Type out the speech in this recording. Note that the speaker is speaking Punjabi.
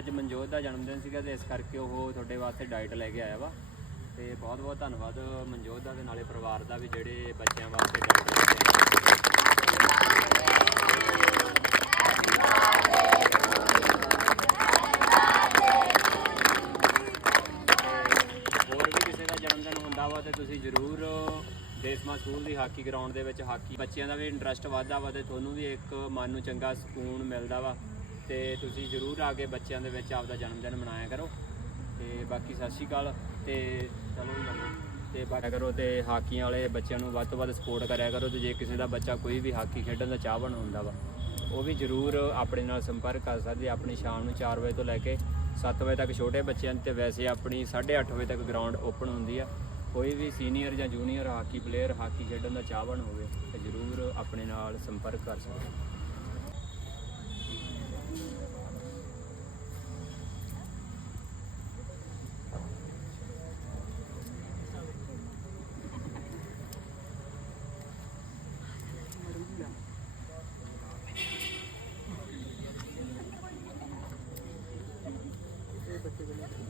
ਅੱਜ ਮਨਜੋਤ ਦਾ ਜਨਮ ਦਿਨ ਸੀਗਾ ਤੇ ਇਸ ਕਰਕੇ ਉਹ ਤੁਹਾਡੇ ਵਾਸਤੇ ਡਾਈਟ ਲੈ ਕੇ ਆਇਆ ਵਾ। ਤੇ ਬਹੁਤ ਬਹੁਤ ਧੰਨਵਾਦ ਮਨਜੋਤ ਦਾ ਤੇ ਨਾਲੇ ਪਰਿਵਾਰ ਦਾ ਵੀ ਜਿਹੜੇ ਬੱਚਿਆਂ ਵਾਸਤੇ ਡਾਈਟ ਲੈ ਕੇ ਆਏ। ਹੋਰ ਵੀ ਕਿਸੇ ਦਾ ਜਨਮ ਦਿਨ ਹੁੰਦਾ ਵਾ ਤੇ ਤੁਸੀਂ ਜ਼ਰੂਰ ਦੇਸਮਾ ਸਕੂਲ ਦੀ ਹਾਕੀ ਗਰਾਊਂਡ ਦੇ ਵਿੱਚ ਹਾਕੀ ਬੱਚਿਆਂ ਦਾ ਵੀ ਇੰਟਰਸਟ ਵੱਧਦਾ ਵਾ ਤੇ ਤੁਹਾਨੂੰ ਵੀ ਇੱਕ ਮਨ ਨੂੰ ਚੰਗਾ ਸਕੂਨ ਮਿਲਦਾ ਵਾ ਤੇ ਤੁਸੀਂ ਜ਼ਰੂਰ ਆ ਕੇ ਬੱਚਿਆਂ ਦੇ ਵਿੱਚ ਆਪਦਾ ਜਨਮ ਦਿਨ ਮਨਾਇਆ ਕਰੋ। ਤੇ ਬਾਕੀ ਸਤਿ ਸ਼੍ਰੀ ਅਕਾਲ ਤੇ ਚਲੋ ਤੇ ਬਾਕੀ ਕਰੋ ਤੇ ਹਾਕੀਆਂ ਵਾਲੇ ਬੱਚਿਆਂ ਨੂੰ ਵੱਧ ਤੋਂ ਵੱਧ ਸਪੋਰਟ ਕਰਿਆ ਕਰੋ। ਤੇ ਜੇ ਕਿਸੇ ਦਾ ਬੱਚਾ ਕੋਈ ਵੀ ਹਾਕੀ ਖੇਡਣ ਦਾ ਚਾਹਵਾਨ ਹੁੰਦਾ ਵਾ ਉਹ ਵੀ ਜ਼ਰੂਰ ਆਪਣੇ ਨਾਲ ਸੰਪਰਕ ਕਰ ਸਕਦੇ। ਆਪਣੀ ਸ਼ਾਮ ਨੂੰ 4 ਵਜੇ ਤੋਂ ਲੈ ਕੇ 7 ਵਜੇ ਤੱਕ ਛੋਟੇ ਬੱਚਿਆਂ ਤੇ ਵੈਸੇ ਆਪਣੀ 8:30 ਵਜੇ ਤੱਕ ਗਰਾਊਂਡ ਓਪਨ ਹੁੰਦੀ ਆ। ਕੋਈ ਵੀ ਸੀਨੀਅਰ ਜਾਂ ਜੂਨੀਅਰ ਹਾਕੀ ਪਲੇਅਰ ਹਾਕੀ ਖੇਡਣ ਦਾ ਚਾਹਵਾਨ ਹੋਵੇ ਤਾਂ ਜ਼ਰੂਰ ਆਪਣੇ ਨਾਲ ਸੰਪਰਕ ਕਰ ਸਕਦਾ। बच्चे